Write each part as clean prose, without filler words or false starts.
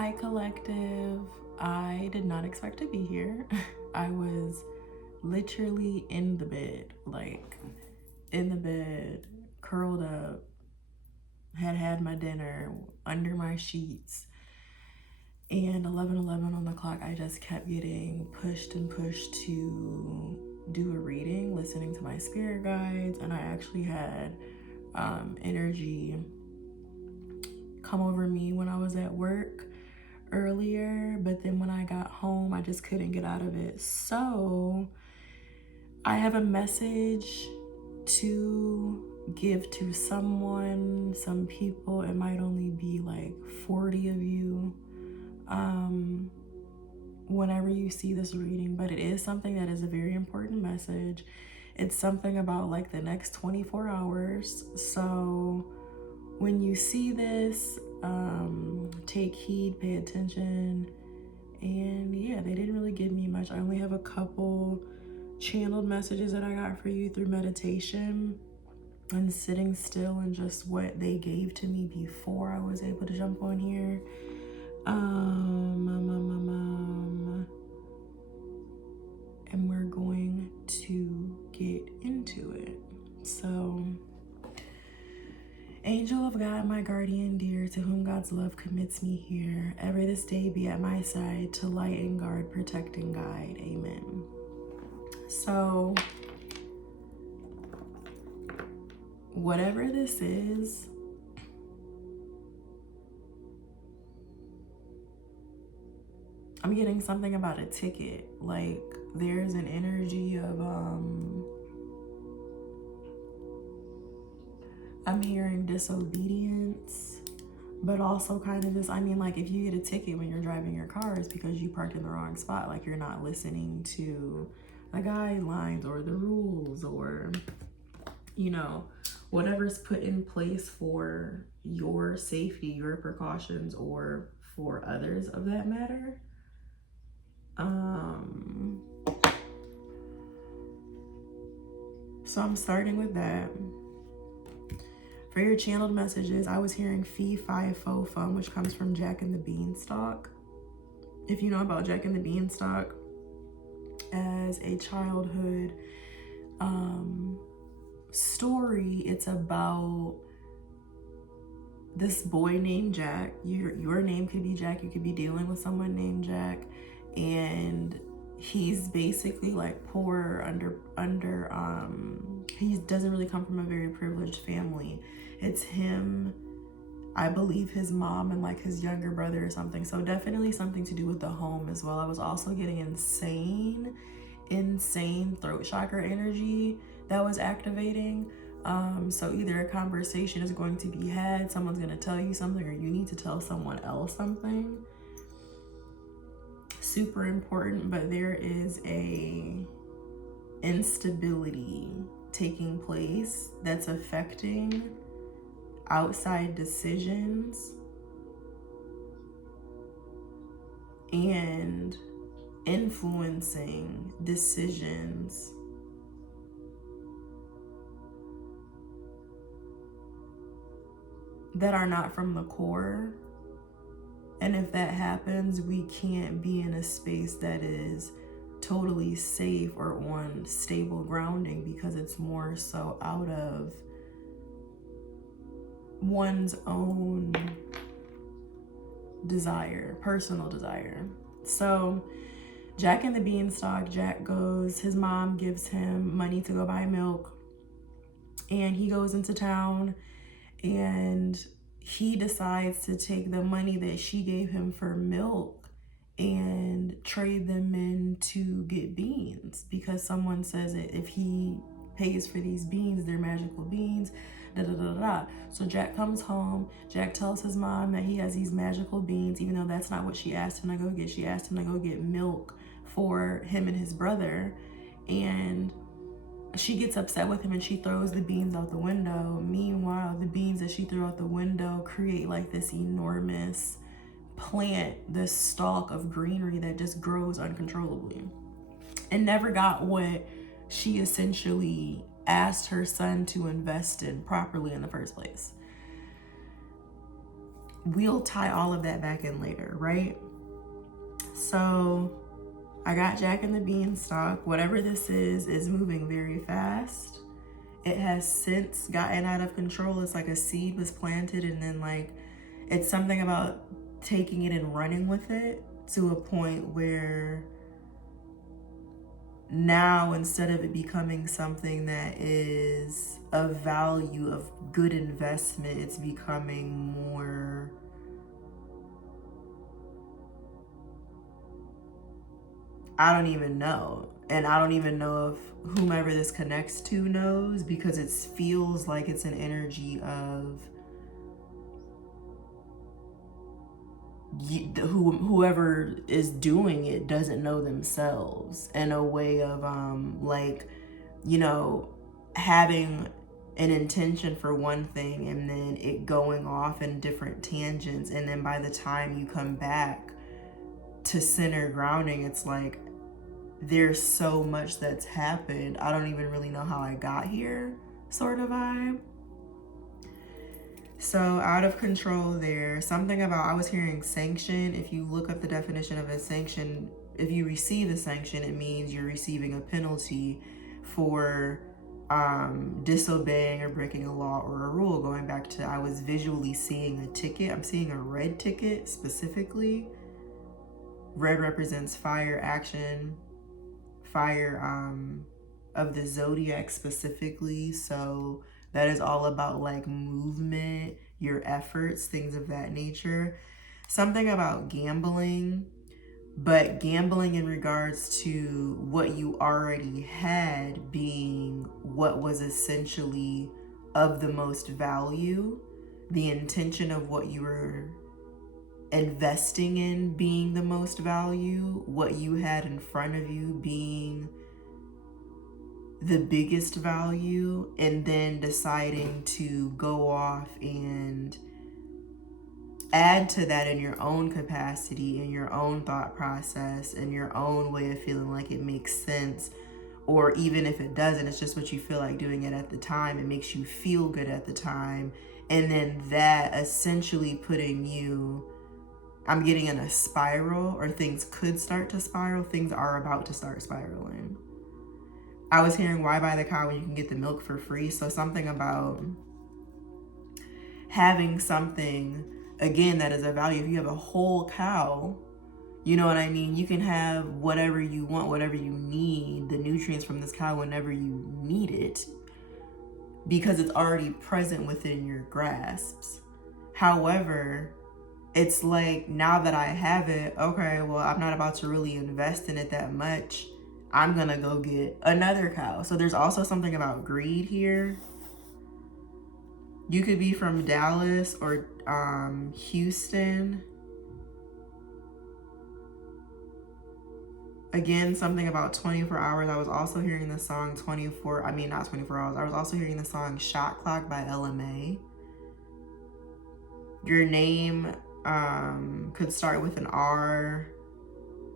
Hi collective. I did not expect to be here. I was literally in the bed, curled up, had my dinner under my sheets, and 11:11 on the clock, I just kept getting pushed and pushed to do a reading, listening to my spirit guides, and I actually had energy come over me when I was at work earlier, but then when I got home, I just couldn't get out of it. So I have a message to give to someone, some people. It might only be like 40 of you whenever you see this reading, but it is something that is a very important message. It's something about like the next 24 hours. So when you see this, take heed, pay attention. And yeah, they didn't really give me much. I only have a couple channeled messages that I got for you through meditation and sitting still, and just what they gave to me before I was able to jump on here. And we're going to get into it. So, angel of God, my guardian dear, to whom God's love commits me here, ever this day be at my side to light and guard, protect and guide. Amen. So, whatever this is, I'm getting something about a ticket. Like, there's an energy of, I'm hearing disobedience, but also kind of this, I mean, like, if you get a ticket when you're driving your car, it's because you parked in the wrong spot. Like, you're not listening to the guidelines or the rules, or, you know, whatever's put in place for your safety, your precautions, or for others of that matter. So I'm starting with that. For your channeled messages, I was hearing fee, fi, fo, fum, which comes from Jack and the Beanstalk. If you know about Jack and the Beanstalk, as a childhood story, it's about this boy named Jack. Your name could be Jack. You could be dealing with someone named Jack, and he's basically like poor, he doesn't really come from a very privileged family. It's him, I believe, his mom, and like his younger brother or something. So definitely something to do with the home as well. I was also getting insane throat chakra energy that was activating. So either a conversation is going to be had, someone's going to tell you something, or you need to tell someone else something. Super important, but there is a instability taking place that's affecting outside decisions and influencing decisions that are not from the core. And if that happens, we can't be in a space that is totally safe or on stable grounding, because it's more so out of one's own desire, personal desire. So Jack and the Beanstalk, Jack goes, his mom gives him money to go buy milk, and he goes into town, and he decides to take the money that she gave him for milk and trade them in to get beans, because someone says that if he pays for these beans, they're magical beans, da da da da. So Jack comes home, Jack tells his mom that he has these magical beans, even though that's not what she asked him to go get. She asked him to go get milk for him and his brother, and she gets upset with him and she throws the beans out the window. Meanwhile, the beans that she threw out the window create like this enormous plant, this stalk of greenery that just grows uncontrollably, and never got what she essentially asked her son to invest in properly in the first place. we'll tie all of that back in later, right? So I got Jack and the Beanstalk. Whatever this is moving very fast. It has since gotten out of control. It's like a seed was planted, and then like it's something about taking it and running with it to a point where now, instead of it becoming something that is of value, of good investment, it's becoming more I don't even know. And I don't even know if whomever this connects to knows, because it feels like it's an energy of whoever is doing it doesn't know themselves, in a way of like, you know, having an intention for one thing and then it going off in different tangents, and then by the time you come back to center grounding, it's like there's so much that's happened, I don't even really know how I got here, sort of vibe. So out of control there. Something about, I was hearing sanction. If you look up the definition of a sanction, if you receive a sanction, it means you're receiving a penalty for disobeying or breaking a law or a rule. Going back to, I was visually seeing a ticket. I'm seeing a red ticket specifically. Red represents fire, action, fire of the zodiac specifically. So that is all about like movement, your efforts, things of that nature. Something about gambling, but gambling in regards to what you already had being what was essentially of the most value, the intention of what you were investing in being the most value, what you had in front of you being the biggest value, and then deciding to go off and add to that in your own capacity, in your own thought process, in your own way of feeling like it makes sense. Or even if it doesn't, it's just what you feel like doing it at the time. It makes you feel good at the time. And then that essentially putting you, I'm getting in a spiral, or things could start to spiral. Things are about to start spiraling. I was hearing, why buy the cow when you can get the milk for free? So something about having something, again, that is of value. If you have a whole cow, you know what I mean? You can have whatever you want, whatever you need, the nutrients from this cow whenever you need it, because it's already present within your grasps. However, it's like, now that I have it, okay, well, I'm not about to really invest in it that much. I'm gonna go get another cow. So there's also something about greed here. You could be from Dallas or Houston. Again, something about 24 hours. I was also hearing the song not 24 hours. I was also hearing the song Shot Clock by LMA. Your name could start with an R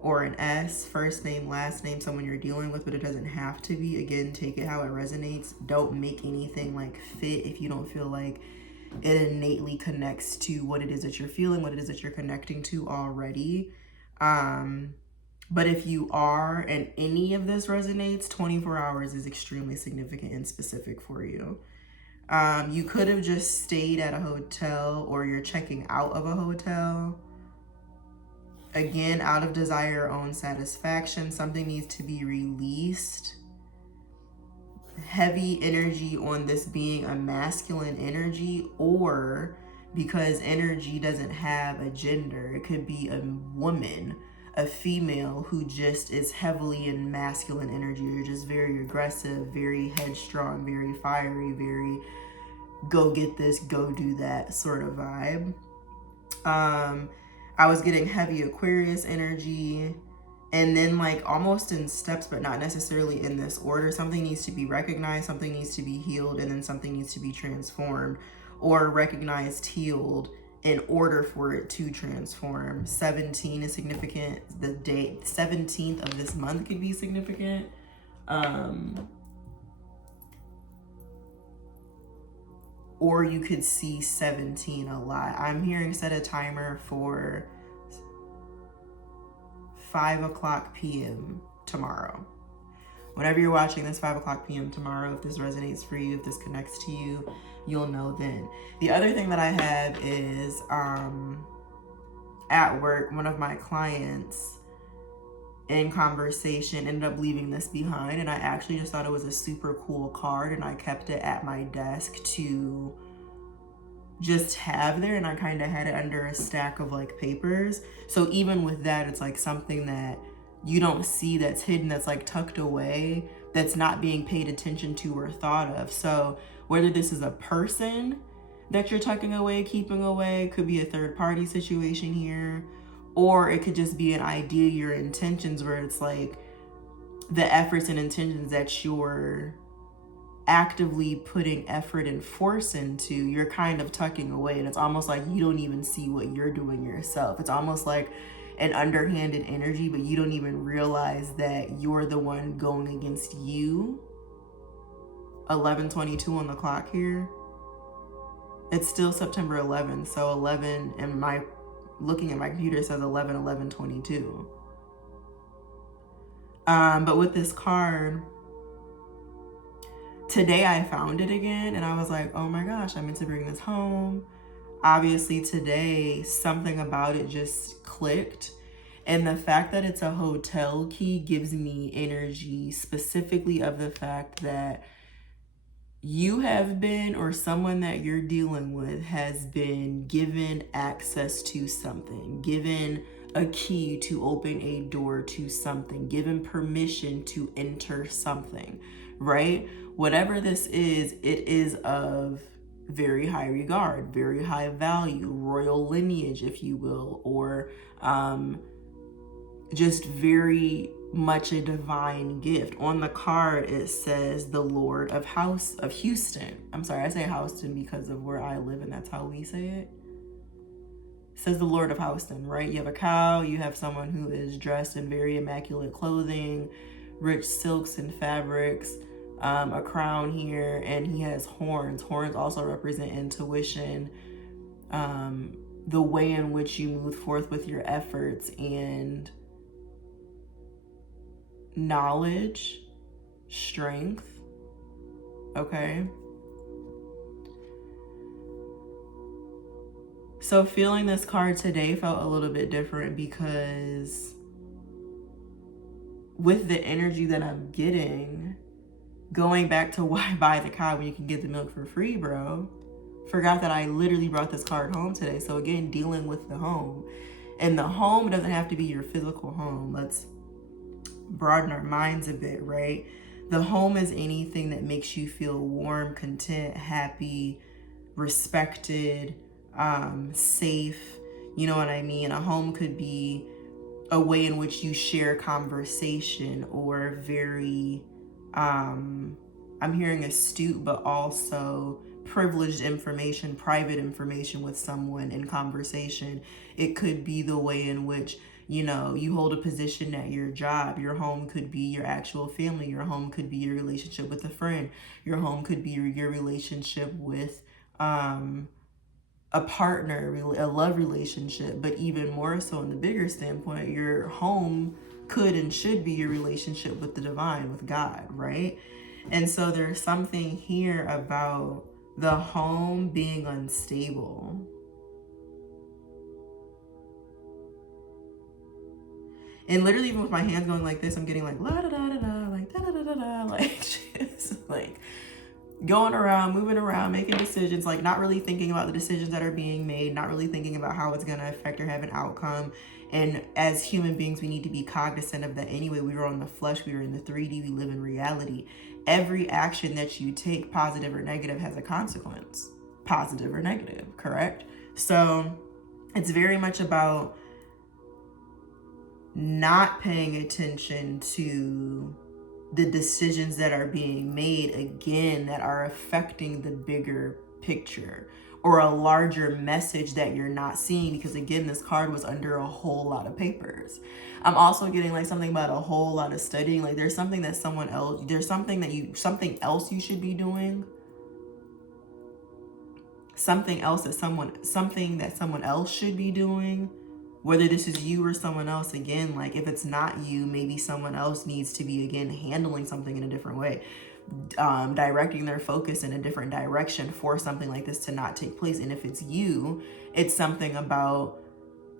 or an S, first name, last name, someone you're dealing with, but it doesn't have to be. Again, take it how it resonates. Don't make anything like fit if you don't feel like it innately connects to what it is that you're feeling, what it is that you're connecting to already. But if you are, and any of this resonates, 24 hours is extremely significant and specific for you. You could have just stayed at a hotel, or you're checking out of a hotel. Again, out of desire or own satisfaction, something needs to be released. Heavy energy on this being a masculine energy, or because energy doesn't have a gender. It could be a woman, a female who just is heavily in masculine energy. You're just very aggressive, very headstrong, very fiery, very go get this, go do that sort of vibe. I was getting heavy Aquarius energy, and then like almost in steps, but not necessarily in this order. Something needs to be recognized, something needs to be healed, and then something needs to be transformed, or recognized, healed, in order for it to transform. 17 is significant. The date 17th of this month could be or you could see 17 a lot. I'm hearing set a timer for 5 o'clock p.m. tomorrow. Whenever you're watching this, 5 o'clock p.m. tomorrow, if this resonates for you, if this connects to you, you'll know then. The other thing that I have is at work, one of my clients in conversation ended up leaving this behind, and I actually just thought it was a super cool card, and I kept it at my desk to just have there, and I kind of had it under a stack of like papers. So even with that, it's like something that you don't see, that's hidden, that's like tucked away, that's not being paid attention to or thought of. So whether this is a person that you're tucking away, keeping away, could be a third party situation here, or it could just be an idea, your intentions, where it's like the efforts and intentions that you're actively putting effort and force into, you're kind of tucking away, and it's almost like you don't even see what you're doing yourself. It's almost like an underhanded energy, but you don't even realize that you're the one going against you. 11:22 on the clock here. It's still September 11th, so 11, and my looking at my computer says 11/11/22. But with this card, today I found it again, and I was like, oh my gosh, I meant to bring this home. Obviously today, something about it just clicked. And the fact that it's a hotel key gives me energy specifically of the fact that you have been, or someone that you're dealing with has been given access to something, given a key to open a door to something, given permission to enter something, right? Whatever this is, it is of very high regard, very high value, royal lineage, if you will, or just very much a divine gift. On the card, it says the Lord of Houston. I'm sorry, I say Houston because of where I live, and that's how we say it. It says the Lord of Houston, right? You have a cow, you have someone who is dressed in very immaculate clothing, rich silks and fabrics, a crown here, and he has horns. Horns also represent intuition, the way in which you move forth with your efforts, and knowledge, strength, okay? So feeling this card today felt a little bit different because with the energy that I'm getting, going back to why buy the cow when you can get the milk for free, bro. Forgot that I literally brought this card home today. So again, dealing with the home. And the home doesn't have to be your physical home. Let's broaden our minds a bit, right? The home is anything that makes you feel warm, content, happy, respected, safe. You know what I mean? A home could be a way in which you share conversation, or very, I'm hearing astute, but also privileged information, private information with someone in conversation. It could be the way in which, you know, you hold a position at your job. Your home could be your actual family. Your home could be your relationship with a friend. Your home could be your relationship with a partner, a love relationship. But even more so in the bigger standpoint, your home could and should be your relationship with the divine, with God, right? And so there's something here about the home being unstable. And literally, even with my hands going like this, I'm getting like la da da da da, like da da da da da, like just like going around, moving around, making decisions, like not really thinking about the decisions that are being made, not really thinking about how it's gonna affect or have an outcome. And as human beings, we need to be cognizant of that anyway. We are on the flesh, we are in the 3D, we live in reality. Every action that you take, positive or negative, has a consequence, positive or negative, correct? So it's very much about not paying attention to the decisions that are being made, again, that are affecting the bigger picture or a larger message that you're not seeing, because again, this card was under a whole lot of papers. I'm also getting like something about a whole lot of studying. Like there's something that something else you should be doing. something that someone else should be doing, whether this is you or someone else. Again, like if it's not you, maybe someone else needs to be, again, handling something in a different way, directing their focus in a different direction for something like this to not take place. And if it's you, it's something about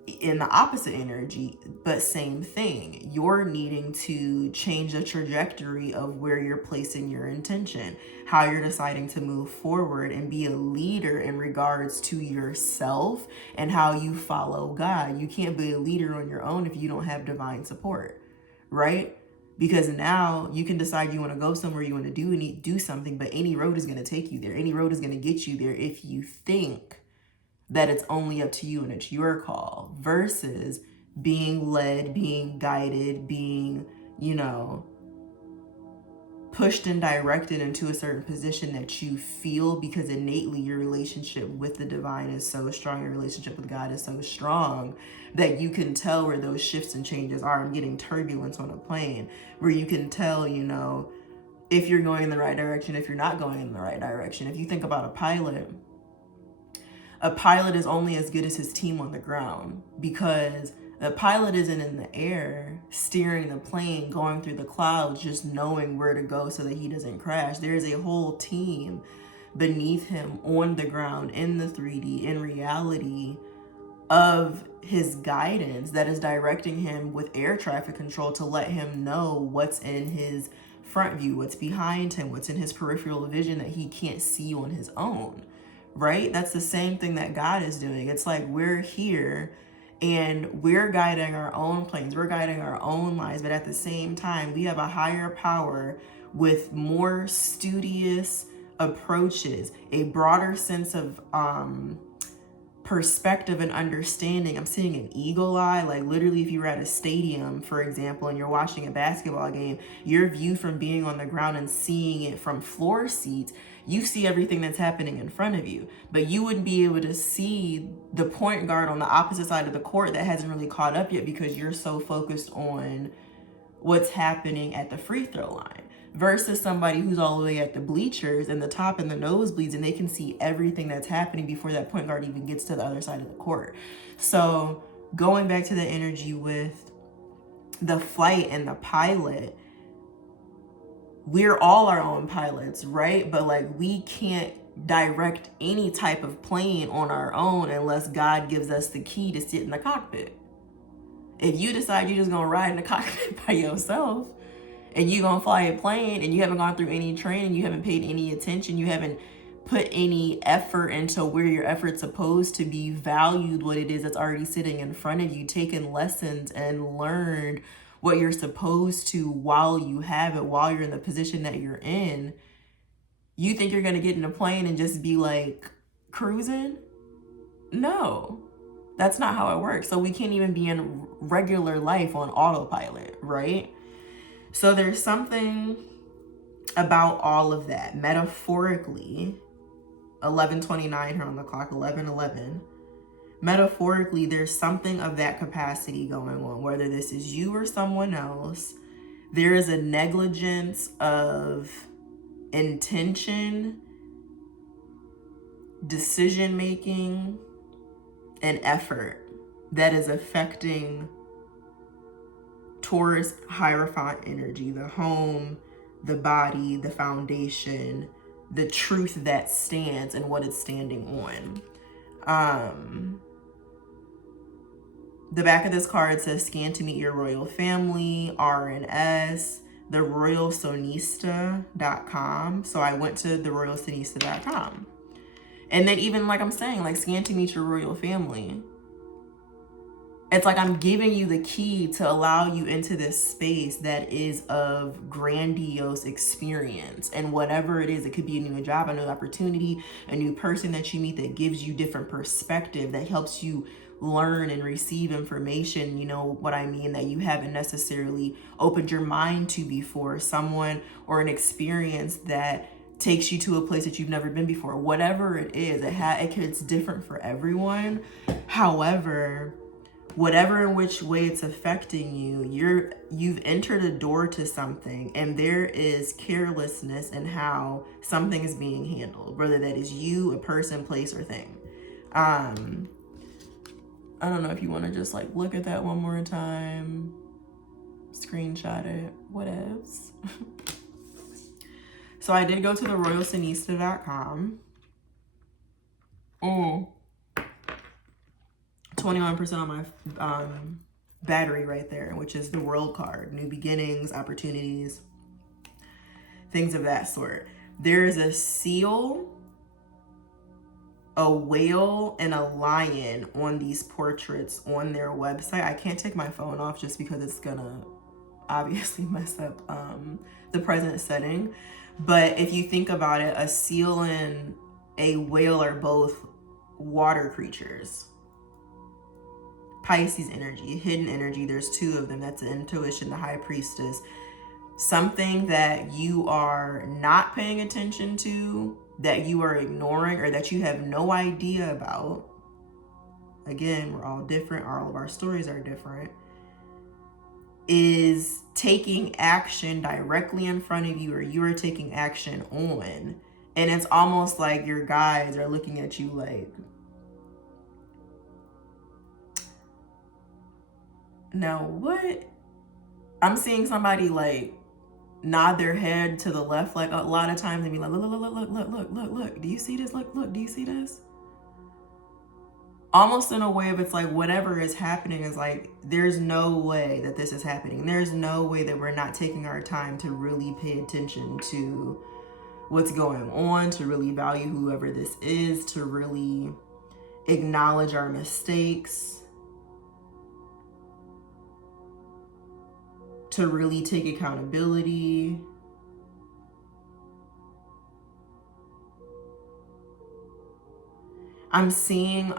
in the opposite energy, but same thing. You're needing to change the trajectory of where you're placing your intention, how you're deciding to move forward and be a leader in regards to yourself and how you follow God. You can't be a leader on your own if you don't have divine support, right? Because now you can decide you want to go somewhere, you want to do something, but any road is going to take you there. Any road is going to get you there if you think that it's only up to you and it's your call, versus being led, being guided, being, pushed and directed into a certain position that you feel because innately your relationship with the divine is so strong, your relationship with God is so strong that you can tell where those shifts and changes are. I'm getting turbulence on a plane where you can tell, if you're going in the right direction, if you're not going in the right direction. If you think about a pilot is only as good as his team on the ground, because the pilot isn't in the air steering the plane, going through the clouds, just knowing where to go so that he doesn't crash. There's a whole team beneath him on the ground, in the 3D, in reality, of his guidance that is directing him with air traffic control to let him know what's in his front view, what's behind him, what's in his peripheral vision that he can't see on his own. Right? That's the same thing that God is doing. It's like we're here and we're guiding our own planes, we're guiding our own lives, but at the same time, we have a higher power with more studious approaches, a broader sense of perspective and understanding. I'm seeing an eagle eye. Like literally, if you were at a stadium, for example, and you're watching a basketball game, your view from being on the ground and seeing it from floor seats, you see everything that's happening in front of you, but you wouldn't be able to see the point guard on the opposite side of the court that hasn't really caught up yet because you're so focused on what's happening at the free throw line, versus somebody who's all the way at the bleachers and the top and the nosebleeds, and they can see everything that's happening before that point guard even gets to the other side of the court. So going back to the energy with the flight and the pilot, we're all our own pilots, right? But like we can't direct any type of plane on our own unless God gives us the key to sit in the cockpit. If you decide you're just gonna ride in the cockpit by yourself and you're gonna fly a plane and you haven't gone through any training, you haven't paid any attention, you haven't put any effort into where your effort's supposed to be, valued what it is that's already sitting in front of you, taken lessons and learned what you're supposed to while you have it, while you're in the position that you're in, you think you're gonna get in a plane and just be like cruising? No, that's not how it works. So we can't even be in regular life on autopilot, right? So there's something about all of that metaphorically. 11:29 here on the clock, 11:11. Metaphorically, there's something of that capacity going on, whether this is you or someone else. There is a negligence of intention, decision making, and effort that is affecting Taurus Hierophant energy, the home, the body, the foundation, the truth that stands and what it's standing on. The back of this card says scan to meet your royal family, RNS, theroyalsonista.com. So I went to theroyalsonista.com. And then even like I'm saying, like scan to meet your royal family. It's like I'm giving you the key to allow you into this space that is of grandiose experience. And whatever it is, it could be a new job, a new opportunity, a new person that you meet that gives you different perspective, that helps you learn and receive information, you know what I mean, that you haven't necessarily opened your mind to before, someone or an experience that takes you to a place that you've never been before. Whatever it is, it's different for everyone. However, whatever in which way it's affecting you, you've entered a door to something, and there is carelessness in how something is being handled, whether that is you, a person, place, or thing. I don't know if you want to just like look at that one more time, screenshot it, whatevs. So I did go to the royalsinista.com. 21% on my battery right there, which is the world card. New beginnings, opportunities, things of that sort. There is a seal, a whale, and a lion on these portraits on their website. I can't take my phone off just because it's gonna obviously mess up the present setting. But if you think about it, a seal and a whale are both water creatures. Pisces energy, hidden energy, there's two of them. That's the intuition, the high priestess. Something that you are not paying attention to, that you are ignoring, or that you have no idea about. Again, we're all different. All of our stories are different. Is taking action directly in front of you, or you are taking action on. And it's almost like your guides are looking at you like, now what? I'm seeing somebody like nod their head to the left, like a lot of times, and be like, look, look, look, look, look, look, look, look. Do you see this? Look, look, do you see this? Almost in a way of it's like whatever is happening is like, there's no way that this is happening. There's no way that we're not taking our time to really pay attention to what's going on, to really value whoever this is, to really acknowledge our mistakes, to really take accountability. I'm seeing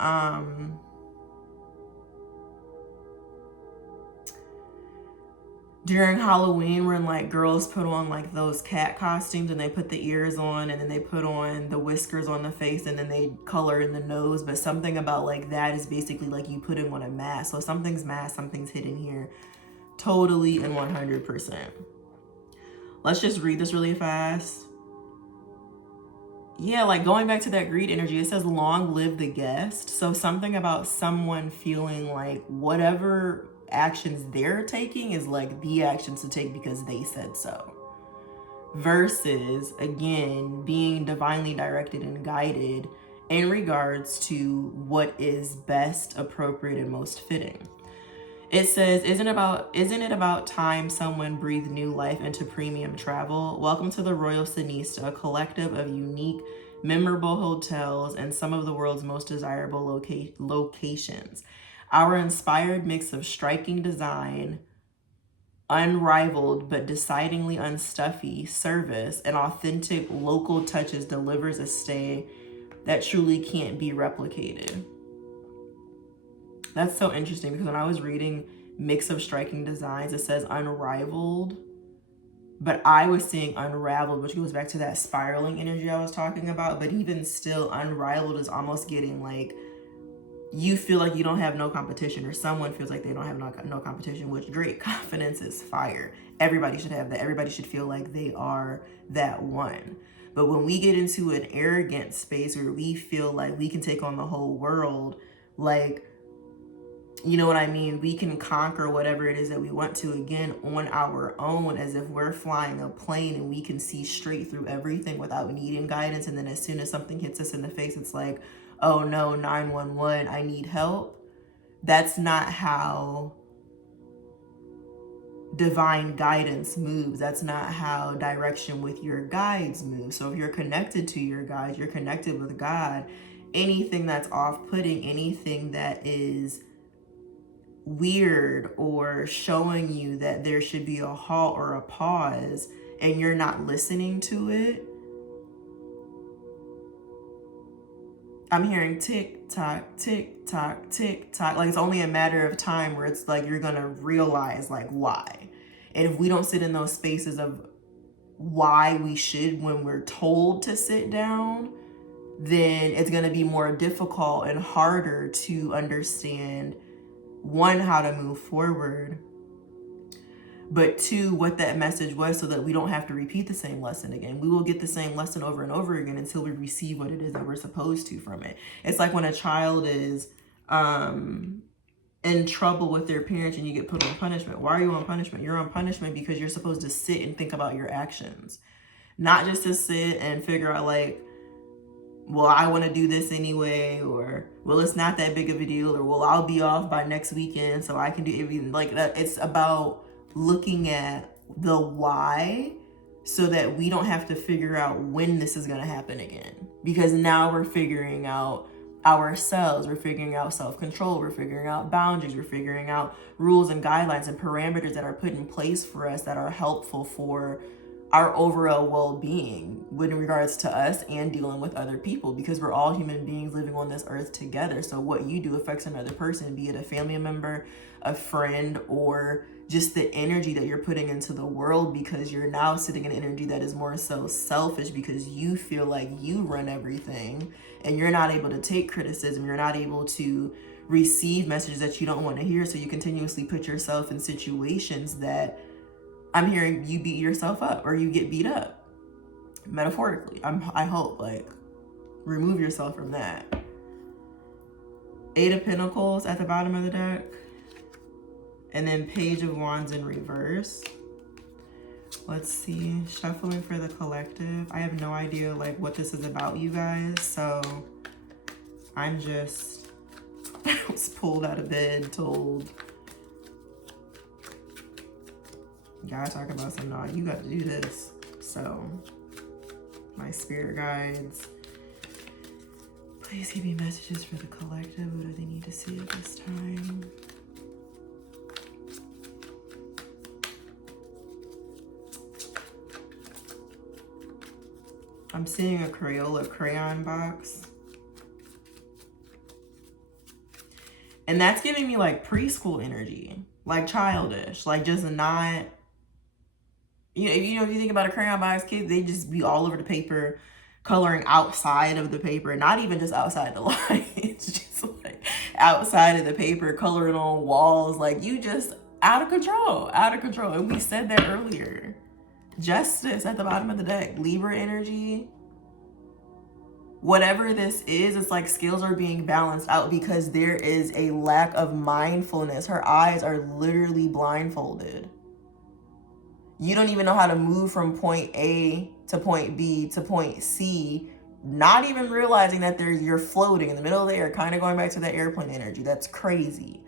during Halloween when like girls put on like those cat costumes, and they put the ears on, and then they put on the whiskers on the face, and then they color in the nose. But something about like that is basically like you putting on a mask. So something's masked, something's hidden here. Totally and 100%. Let's just read this really fast. Yeah, like going back to that greed energy, it says long live the guest. So something about someone feeling like whatever actions they're taking is like the actions to take because they said so. Versus, again, being divinely directed and guided in regards to what is best, appropriate, and most fitting. It says, isn't it about time someone breathed new life into premium travel? Welcome to the Royal Sinista, a collective of unique, memorable hotels and some of the world's most desirable locations. Our inspired mix of striking design, unrivaled but decidedly unstuffy service, and authentic local touches delivers a stay that truly can't be replicated. That's so interesting because when I was reading mix of striking designs, it says unrivaled, but I was seeing unraveled, which goes back to that spiraling energy I was talking about. But even still, unrivaled is almost getting like you feel like you don't have no competition, or someone feels like they don't have no competition, which great. Confidence is fire. Everybody should have that. Everybody should feel like they are that one. But when we get into an arrogant space where we feel like we can take on the whole world, like, you know what I mean? We can conquer whatever it is that we want to, again, on our own, as if we're flying a plane and we can see straight through everything without needing guidance. And then as soon as something hits us in the face, it's like, oh no, 911, I need help. That's not how divine guidance moves. That's not how direction with your guides moves. So if you're connected to your guides, you're connected with God, anything that's off-putting, anything that is weird or showing you that there should be a halt or a pause and you're not listening to it, I'm hearing tick tock, tick tock, tick tock. Like it's only a matter of time where it's like you're gonna realize like why. And if we don't sit in those spaces of why we should when we're told to sit down, then it's gonna be more difficult and harder to understand one, how to move forward, but two, what that message was, so that we don't have to repeat the same lesson again. We will get the same lesson over and over again until we receive what it is that we're supposed to from it. It's like when a child is in trouble with their parents and you get put on punishment. Why are you on punishment? You're on punishment because you're supposed to sit and think about your actions, not just to sit and figure out like, well, I want to do this anyway, or well, it's not that big of a deal, or well, I'll be off by next weekend so I can do everything like that. It's about looking at the why, so that we don't have to figure out when this is going to happen again, because now we're figuring out ourselves, we're figuring out self-control, we're figuring out boundaries, we're figuring out rules and guidelines and parameters that are put in place for us that are helpful for our overall well-being with regards to us and dealing with other people, because we're all human beings living on this earth together. So what you do affects another person, be it a family member, a friend, or just the energy that you're putting into the world, because you're now sitting in an energy that is more so selfish because you feel like you run everything and you're not able to take criticism. You're not able to receive messages that you don't want to hear. So you continuously put yourself in situations that I'm hearing you beat yourself up, or you get beat up metaphorically. I hope, like, remove yourself from that. 8 of Pentacles at the bottom of the deck. And then Page of Wands in reverse. Let's see, shuffling for the collective. I have no idea like what this is about, you guys. So I'm just, I was pulled out of bed, told, you gotta talk about some, nah, you got to do this. So my spirit guides, please give me messages for the collective. What do they need to see at this time? I'm seeing a Crayola crayon box. And that's giving me like preschool energy, like childish, like just not, you know, if you think about a crayon box, kids, they just be all over the paper, coloring outside of the paper, not even just outside the line. It's just like outside of the paper, coloring on walls, like you just out of control, out of control. And we said that earlier. Justice at the bottom of the deck, Libra energy. Whatever this is, it's like skills are being balanced out because there is a lack of mindfulness. Her eyes are literally blindfolded. You don't even know how to move from point A to point B to point C, not even realizing that you're floating in the middle of the air, kind of going back to that airplane energy. That's crazy.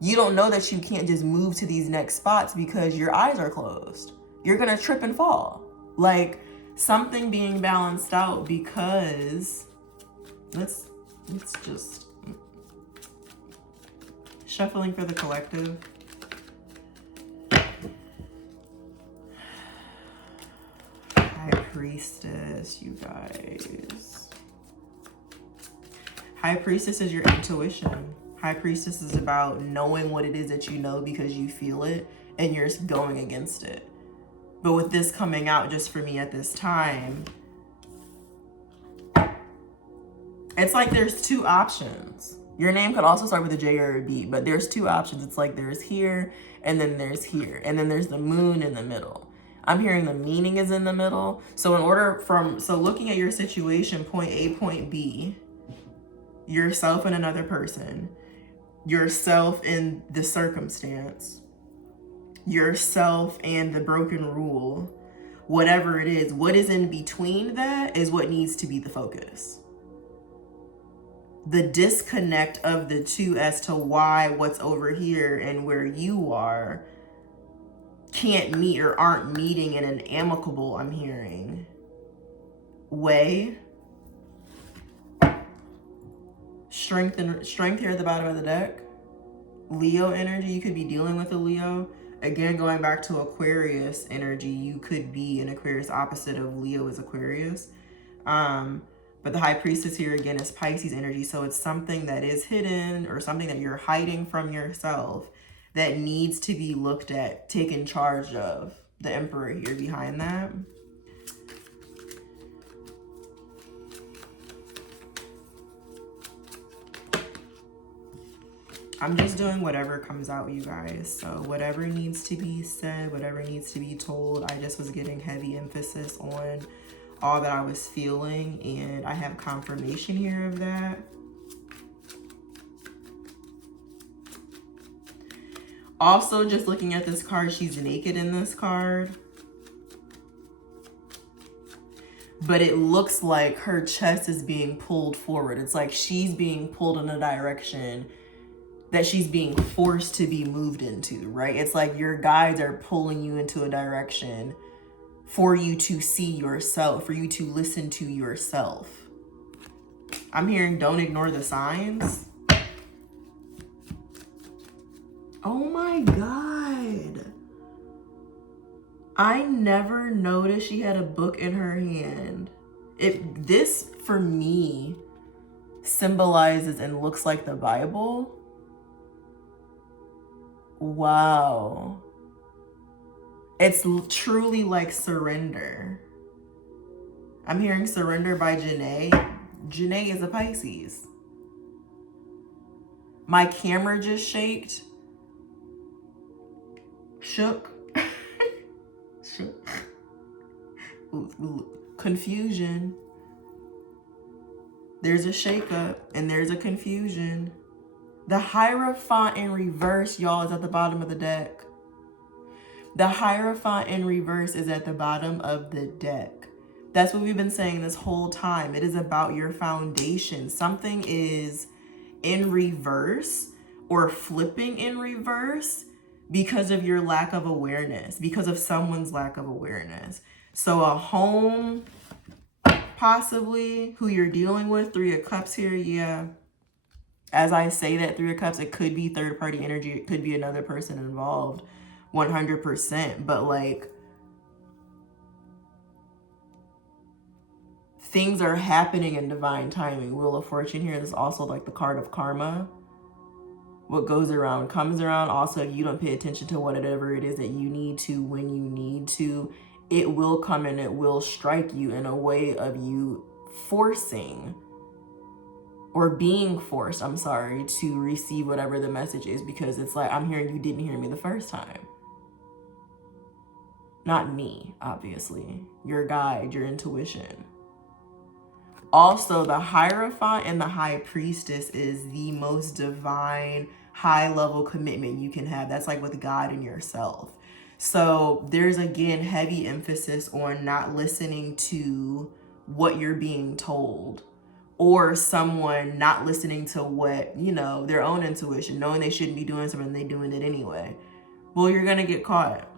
You don't know that you can't just move to these next spots because your eyes are closed. You're gonna trip and fall. Like something being balanced out, because let's just shuffling for the collective. High Priestess, you guys. High Priestess is your intuition. High Priestess is about knowing what it is that you know because you feel it and you're going against it. But with this coming out just for me at this time, it's like there's 2 options. Your name could also start with a J or a B, but there's 2 options. It's like there's here and then there's here. And then there's the moon in the middle. I'm hearing the meaning is in the middle. So looking at your situation, point A, point B, yourself and another person, yourself in the circumstance, yourself and the broken rule, whatever it is, what is in between that is what needs to be the focus. The disconnect of the 2 as to why what's over here and where you are can't meet or aren't meeting in an amicable, I'm hearing, way. Strength here at the bottom of the deck. Leo energy, you could be dealing with a Leo. Again, going back to Aquarius energy, you could be an Aquarius. Opposite of Leo is Aquarius. But the High Priestess here again is Pisces energy. So it's something that is hidden or something that you're hiding from yourself that needs to be looked at, taken charge of. The Emperor here behind that. I'm just doing whatever comes out, you guys. So whatever needs to be said, whatever needs to be told, I just was getting heavy emphasis on all that I was feeling, and I have confirmation here of that. Also, just looking at this card, she's naked in this card. But it looks like her chest is being pulled forward. It's like she's being pulled in a direction that she's being forced to be moved into, right? It's like your guides are pulling you into a direction for you to see yourself, for you to listen to yourself. I'm hearing don't ignore the signs. Oh my God. I never noticed she had a book in her hand. This, for me, symbolizes and looks like the Bible. Wow. It's truly like surrender. I'm hearing surrender by Janae. Janae is a Pisces. My camera just shook. Confusion. There's a shakeup and there's a confusion. The Hierophant in reverse, y'all, is at the bottom of the deck. The Hierophant in reverse is at the bottom of the deck. That's what we've been saying this whole time. It is about your foundation. Something is in reverse or flipping in reverse because of your lack of awareness, because of someone's lack of awareness. So a home, possibly, who you're dealing with, Three of Cups here, yeah. As I say that, Three of Cups, it could be third-party energy. It could be another person involved, 100%. But, like, things are happening in divine timing. Wheel of Fortune here. This is also, like, the card of karma. What goes around comes around. Also, if you don't pay attention to whatever it is that you need to when you need to, it will come and it will strike you in a way of you forcing or being forced, I'm sorry, to receive whatever the message is, because it's like, I'm hearing you didn't hear me the first time. Not me, obviously. Your guide, your intuition. Also, the Hierophant and the High Priestess is the most divine, high-level commitment you can have. That's like with God and yourself. So there's, again, heavy emphasis on not listening to what you're being told, or someone not listening to what, you know, their own intuition, knowing they shouldn't be doing something, they're doing it anyway. Well, you're going to get caught.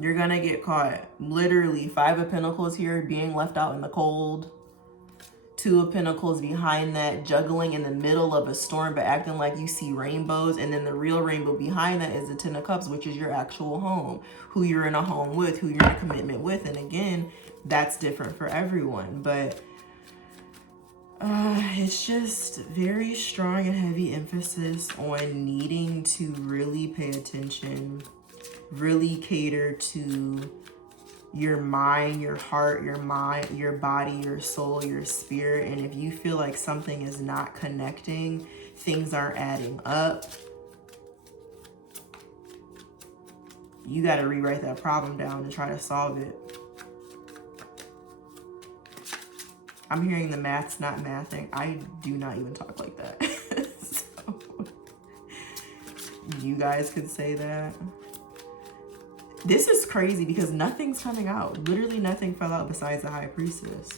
You're going to get caught. Literally, Five of Pentacles here, being left out in the cold. Two of Pentacles behind that, juggling in the middle of a storm, but acting like you see rainbows. And then the real rainbow behind that is the Ten of Cups, which is your actual home, who you're in a home with, who you're in a commitment with. And again, that's different for everyone. But it's just very strong and heavy emphasis on needing to really pay attention, really cater to your mind, your heart, your mind, your body, your soul, your spirit. And if you feel like something is not connecting, things aren't adding up, you got to rewrite that problem down and try to solve it. I'm hearing the math's not mathing. I do not even talk like that. So, you guys could say that. This is crazy because nothing's coming out. Literally nothing fell out besides the High Priestess.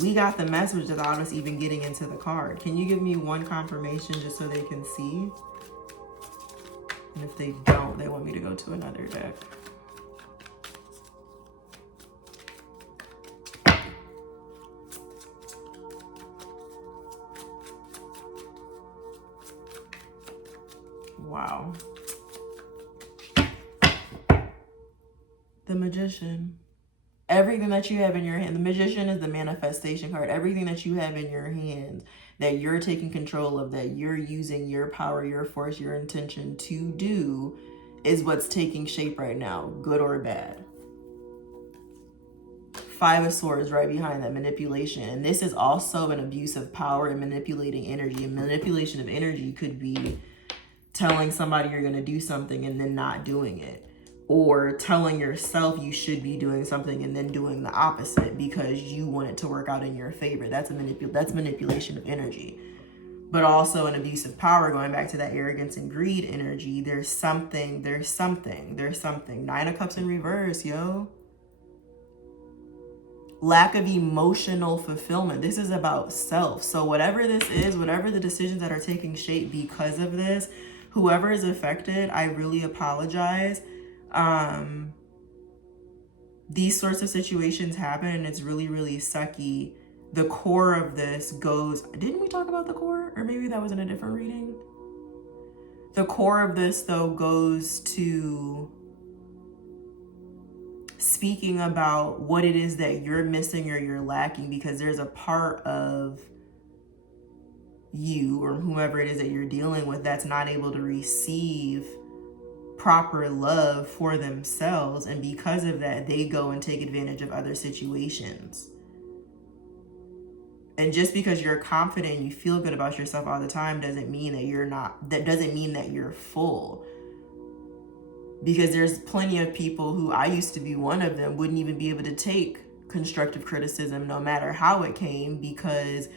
We got the message without us even getting into the card. Can you give me one confirmation just so they can see? And if they don't, they want me to go to another deck. Wow. The Magician. Everything that you have in your hand. The Magician is the manifestation card. Everything that you have in your hands that you're taking control of, that you're using your power, your force, your intention to do is what's taking shape right now, good or bad. Five of Swords right behind that, manipulation. And this is also an abuse of power and manipulating energy. And manipulation of energy could be telling somebody you're going to do something and then not doing it. Or telling yourself you should be doing something and then doing the opposite because you want it to work out in your favor. That's manipulation of energy. But also an abuse of power, going back to that arrogance and greed energy. There's something. Nine of Cups in reverse, yo. Lack of emotional fulfillment. This is about self. So whatever this is, whatever the decisions that are taking shape because of this, whoever is affected, I really apologize. These sorts of situations happen and it's really, really sucky. The core of this goes, didn't we talk about the core? Or maybe that was in a different reading. The core of this though goes to speaking about what it is that you're missing or you're lacking, because there's a part of you or whomever it is that you're dealing with that's not able to receive proper love for themselves, and because of that they go and take advantage of other situations. And just because you're confident and you feel good about yourself all the time doesn't mean that you're full. Because there's plenty of people who, I used to be one of them, wouldn't even be able to take constructive criticism no matter how it came, because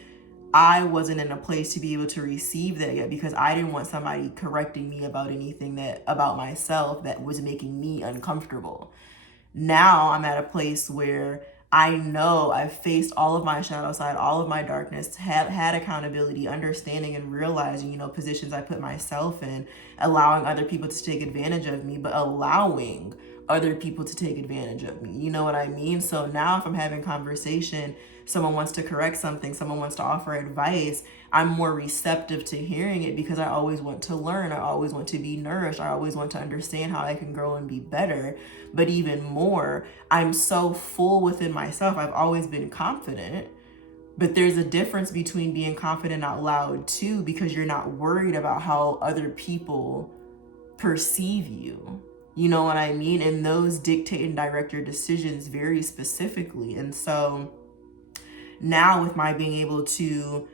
I wasn't in a place to be able to receive that yet, because I didn't want somebody correcting me about anything about myself that was making me uncomfortable. Now I'm at a place where I know I've faced all of my shadow side, all of my darkness, have had accountability, understanding and realizing, positions I put myself in, allowing other people to take advantage of me, but allowing other people to take advantage of me. You know what I mean? So now if I'm having conversation, someone wants to correct something, someone wants to offer advice, I'm more receptive to hearing it because I always want to learn. I always want to be nourished. I always want to understand how I can grow and be better. But even more, I'm so full within myself. I've always been confident, but there's a difference between being confident out loud too, because you're not worried about how other people perceive you. You know what I mean? And those dictate and direct your decisions very specifically. And so now with my being able to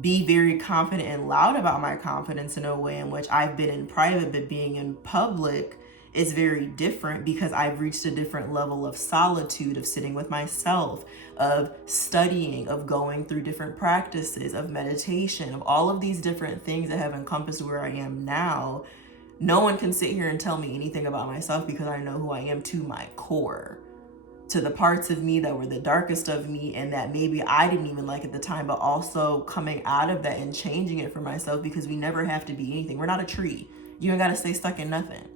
be very confident and loud about my confidence in a way in which I've been in private, but being in public is very different, because I've reached a different level of solitude, of sitting with myself, of studying, of going through different practices, of meditation, of all of these different things that have encompassed where I am now. No one can sit here and tell me anything about myself, because I know who I am to my core, to the parts of me that were the darkest of me and that maybe I didn't even like at the time, but also coming out of that and changing it for myself, because we never have to be anything. We're not a tree. You ain't got to stay stuck in nothing.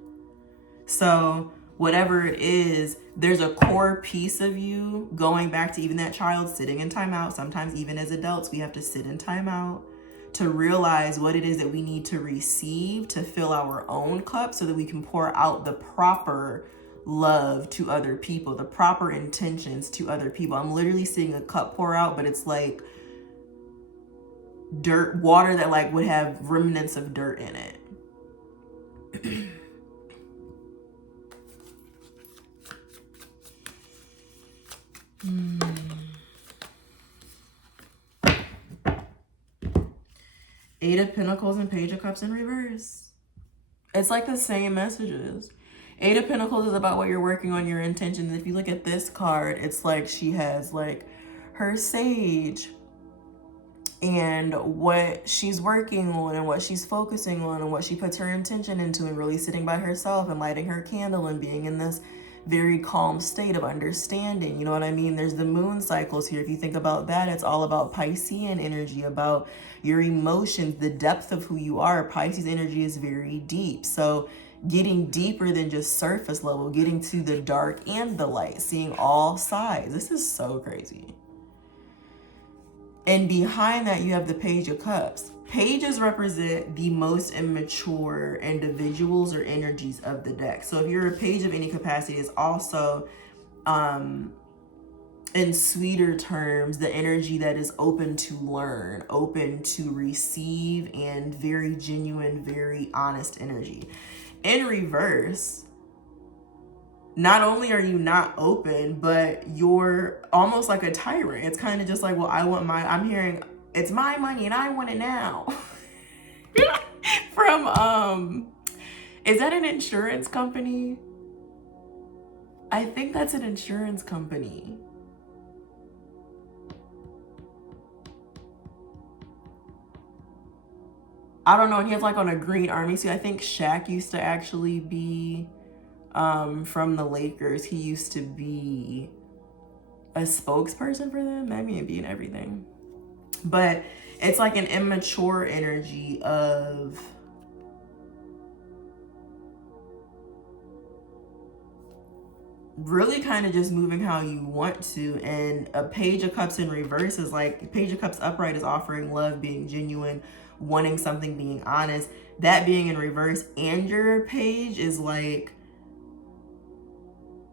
So whatever it is, there's a core piece of you, going back to even that child sitting in timeout. Sometimes even as adults, we have to sit in timeout to realize what it is that we need to receive to fill our own cup, so that we can pour out the proper love to other people, the proper intentions to other people. I'm literally seeing a cup pour out, but it's like dirt, water that like would have remnants of dirt in it. Eight of Pentacles and Page of Cups in reverse. It's like the same messages. Eight of Pentacles is about what you're working on, your intentions. If you look at this card, it's like she has like her sage and what she's working on and what she's focusing on and what she puts her intention into, and really sitting by herself and lighting her candle and being in this very calm state of understanding. You know what I mean? There's the moon cycles here. If you think about that, it's all about Piscean energy, about your emotions, the depth of who you are. Pisces energy is very deep. So getting deeper than just surface level, getting to the dark and the light, seeing all sides. This is so crazy. And behind that, you have the Page of Cups. Pages represent the most immature individuals or energies of the deck. So if you're a page of any capacity, it's also, in sweeter terms, the energy that is open to learn, open to receive, and very genuine, very honest energy. In reverse, not only are you not open, but you're almost like a tyrant. It's kind of just like, well, I'm hearing it's my money and I want it now. From, is that an insurance company? I think that's an insurance company. I don't know. And he has like on a green army suit. I think Shaq used to actually be from the Lakers. He used to be a spokesperson for them. That may be in everything. But it's like an immature energy of really kind of just moving how you want to. And a Page of Cups in reverse is like, Page of Cups upright is offering love, being genuine, wanting something, being honest. That being in reverse, and your page is like,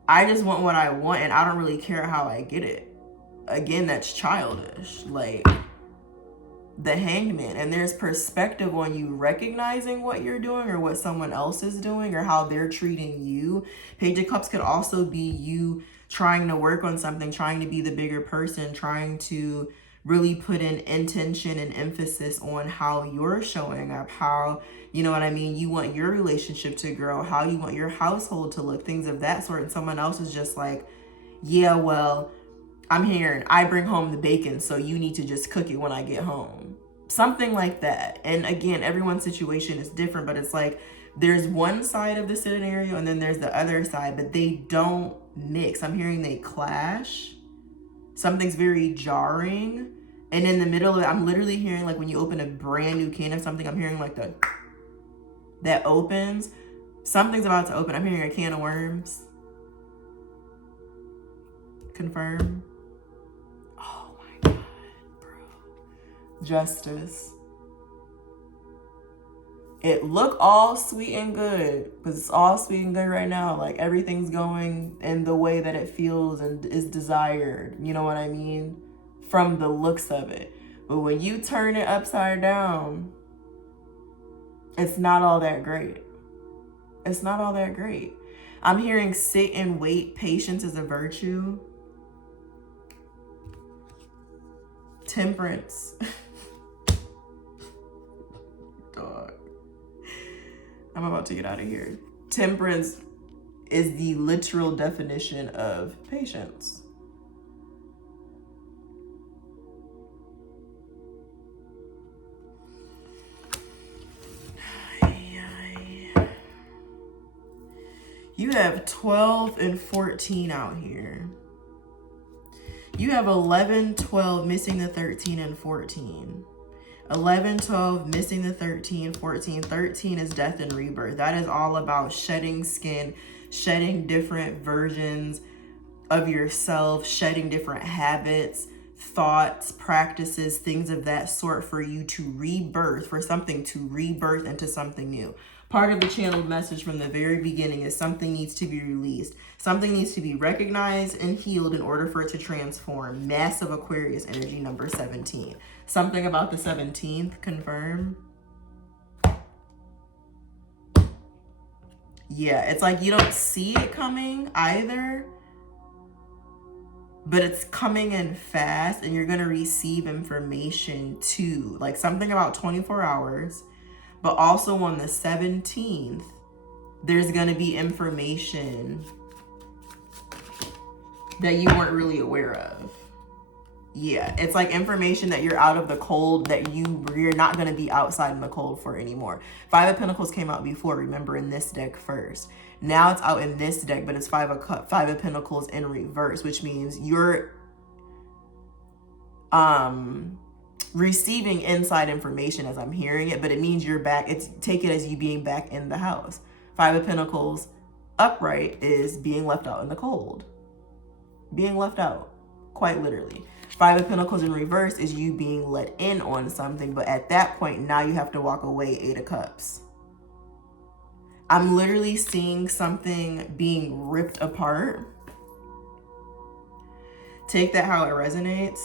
I just want what I want and I don't really care how I get it. Again, that's childish. Like the Hangman. And there's perspective on you recognizing what you're doing or what someone else is doing or how they're treating you. Page of Cups could also be you trying to work on something, trying to be the bigger person, trying to really put in intention and emphasis on how you're showing up, how, you know what I mean, you want your relationship to grow, how you want your household to look, things of that sort. And someone else is just like, yeah, well, I'm here and I bring home the bacon, so you need to just cook it when I get home. Something like that. And again, everyone's situation is different, but it's like there's one side of the scenario and then there's the other side, but they don't mix. I'm hearing they clash. Something's very jarring. And in the middle of it, I'm literally hearing like when you open a brand new can of something, I'm hearing like that opens. Something's about to open. I'm hearing a can of worms. Confirm. Oh my God, bro. Justice. It look all sweet and good, because it's all sweet and good right now. Like everything's going in the way that it feels and is desired. You know what I mean? From the looks of it. But when you turn it upside down, it's not all that great. It's not all that great. I'm hearing sit and wait. Patience is a virtue. Temperance. Dog. I'm about to get out of here. Temperance is the literal definition of patience. You have 12 and 14 out here. You have 11, 12, missing the 13 and 14. 11, 12, missing the 13, 14. 13 is death and rebirth. That is all about shedding skin, shedding different versions of yourself, shedding different habits, thoughts, practices, things of that sort for you to rebirth, for something to rebirth into something new. Part of the channeled message from the very beginning is something needs to be released. Something needs to be recognized and healed in order for it to transform. Massive Aquarius energy, number 17. Something about the 17th, confirm. Yeah, it's like you don't see it coming either, but it's coming in fast and you're going to receive information too. Like something about 24 hours. But also on the 17th, there's going to be information that you weren't really aware of. Yeah, it's like information that you're out of the cold, that you're not going to be outside in the cold for anymore. Five of Pentacles came out before, remember, in this deck first. Now it's out in this deck, but it's Five of Pentacles in reverse, which means you're receiving inside information as I'm hearing it, but it means you're back. Take it as you being back in the house. Five of Pentacles upright is being left out in the cold. Being left out, quite literally. Five of Pentacles in reverse is you being let in on something, but at that point, now you have to walk away. Eight of Cups. I'm literally seeing something being ripped apart. Take that how it resonates.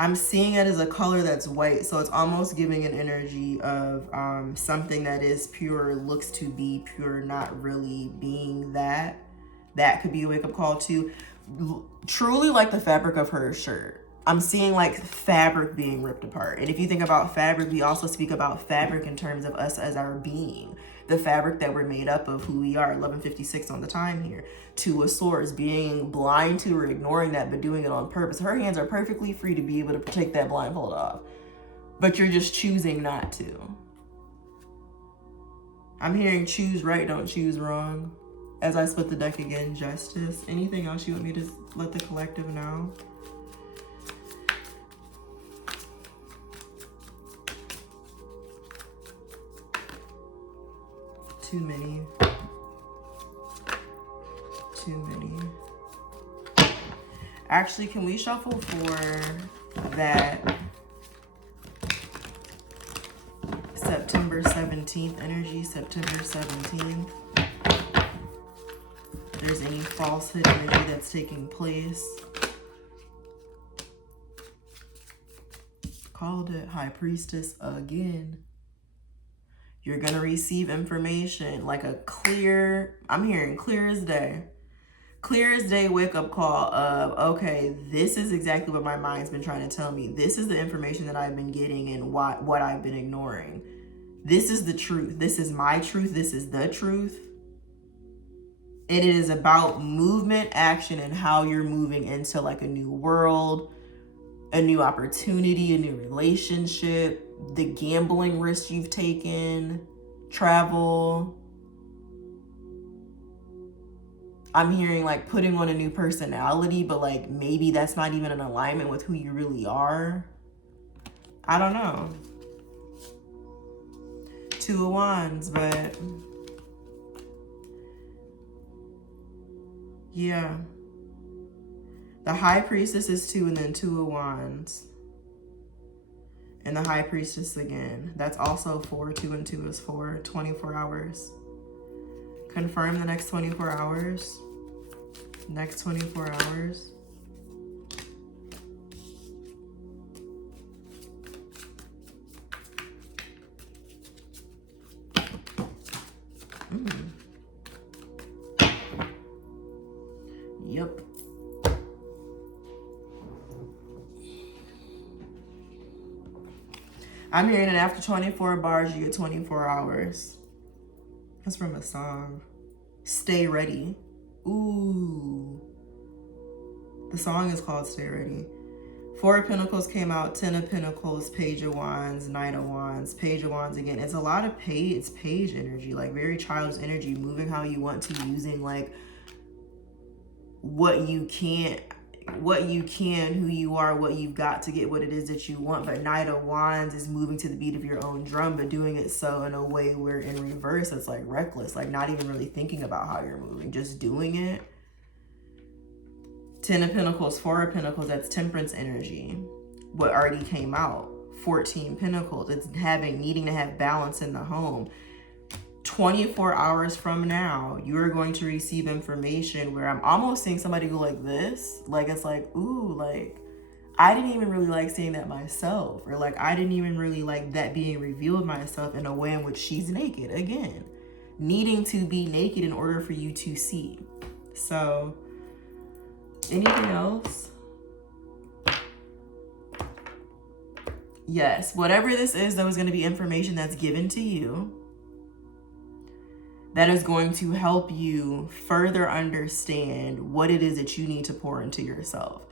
I'm seeing it as a color that's white, so it's almost giving an energy of something that is pure, looks to be pure, not really being that. That could be a wake-up call too. Truly like the fabric of her shirt. I'm seeing like fabric being ripped apart. And if you think about fabric, we also speak about fabric in terms of us as our being. The fabric that we're made up of, who we are. 11:56 on the time here. Two of Swords, being blind to or ignoring that, but doing it on purpose. Her hands are perfectly free to be able to take that blindfold off, but you're just choosing not to. I'm hearing choose right, don't choose wrong. As I split the deck again, Justice. Anything else you want me to let the collective know? Too many. Too many. Actually, can we shuffle for that September 17th energy? September 17th. If there's any falsehood energy that's taking place. Called it High Priestess again. You're going to receive information like a clear, I'm hearing clear as day. Clear as day wake up call of, okay, this is exactly what my mind's been trying to tell me. This is the information that I've been getting and what I've been ignoring. This is the truth. This is my truth. This is the truth. And it is about movement, action, and how you're moving into like a new world, a new opportunity, a new relationship, the gambling risks you've taken, travel. I'm hearing like putting on a new personality, but like maybe that's not even in alignment with who you really are. I don't know. Two of Wands, but yeah. The High Priestess is 2 and then 2 of Wands. And the High Priestess again. That's also 4. 2 and 2 is 4. 24 hours. Confirm the next 24 hours. Next 24 hours. Yep. I'm hearing that after 24 bars, you get 24 hours. That's from a song. Stay Ready. Ooh. The song is called Stay Ready. 4 of Pentacles came out, 10 of Pentacles, Page of Wands, Knight of Wands, Page of Wands again. It's a lot of page, it's page energy, like very child's energy, moving how you want to, using like what you can, who you are, what you've got to get what it is that you want. But Knight of Wands is moving to the beat of your own drum, but doing it so in a way where in reverse, it's like reckless, like not even really thinking about how you're moving, just doing it. 10 of Pentacles, 4 of Pentacles, that's Temperance energy. What already came out. 14 Pentacles, it's needing to have balance in the home. 24 hours from now, you are going to receive information where I'm almost seeing somebody go like this. Like, it's like, ooh, like, I didn't even really like seeing that myself. Or like, I didn't even really like that being revealed myself in a way in which she's naked. Again, needing to be naked in order for you to see. So, anything else? Yes, whatever this is, there was going to be information that's given to you that is going to help you further understand what it is that you need to pour into yourself.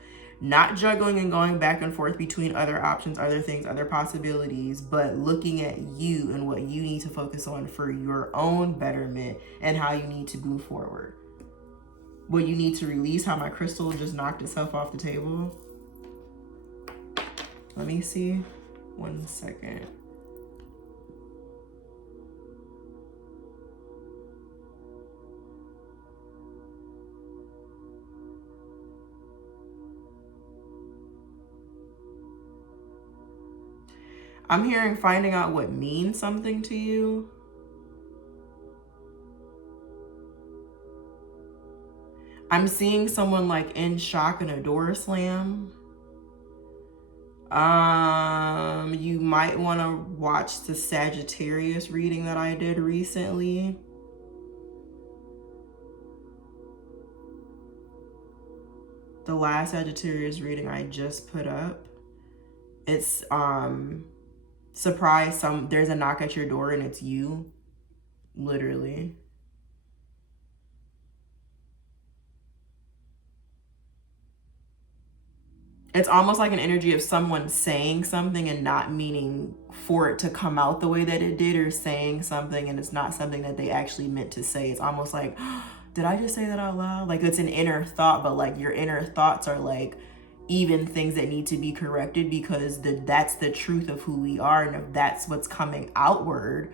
Not juggling and going back and forth between other options, other things, other possibilities, but looking at you and what you need to focus on for your own betterment and how you need to move forward. What you need to release, how my crystal just knocked itself off the table. Let me see. 1 second. I'm hearing finding out what means something to you. I'm seeing someone like in shock and a door slam. You might want to watch the Sagittarius reading that I did recently. The last Sagittarius reading I just put up. It's surprise, there's a knock at your door and it's you. Literally. It's almost like an energy of someone saying something and not meaning for it to come out the way that it did, or saying something and it's not something that they actually meant to say. It's almost like, did I just say that out loud? Like, it's an inner thought, but like your inner thoughts are like even things that need to be corrected, because that's the truth of who we are. And if that's what's coming outward,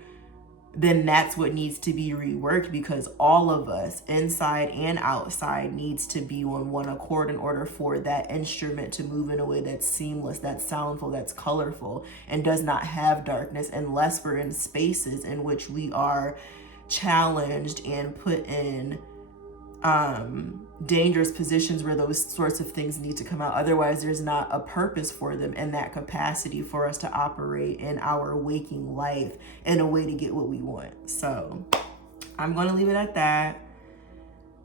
then that's what needs to be reworked, because all of us, inside and outside, needs to be on one accord in order for that instrument to move in a way that's seamless, that's soundful, that's colorful, and does not have darkness, unless we're in spaces in which we are challenged and put in dangerous positions where those sorts of things need to come out. Otherwise, there's not a purpose for them in that capacity for us to operate in our waking life in a way to get what we want. So I'm going to leave it at that.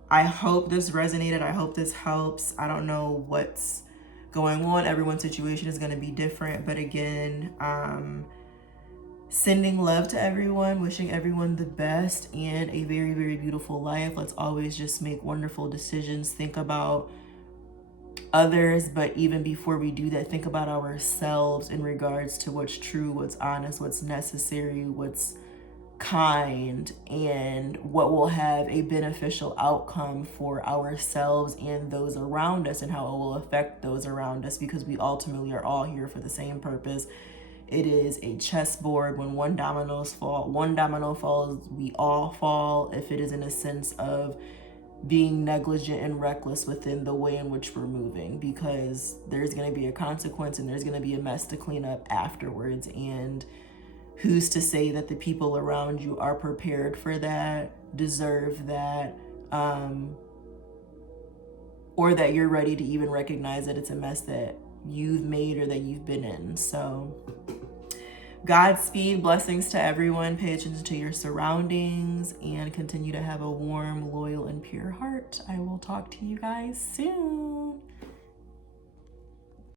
I hope this resonated. I hope this helps. I don't know what's going on. Everyone's situation is going to be different. But again, sending love to everyone, wishing everyone the best and a very, very beautiful life. Let's always just make wonderful decisions. Think about others, but even before we do that, think about ourselves in regards to what's true, what's honest, what's necessary, what's kind, and what will have a beneficial outcome for ourselves and those around us, and how it will affect those around us, because we ultimately are all here for the same purpose. It is a chessboard. When one domino falls, we all fall, if it is in a sense of being negligent and reckless within the way in which we're moving, because there's going to be a consequence and there's going to be a mess to clean up afterwards. And who's to say that the people around you are prepared for that, deserve that, or that you're ready to even recognize that it's a mess that you've made or that you've been in. So Godspeed, blessings to everyone. Pay attention to your surroundings and continue to have a warm, loyal, and pure heart. I will talk to you guys soon.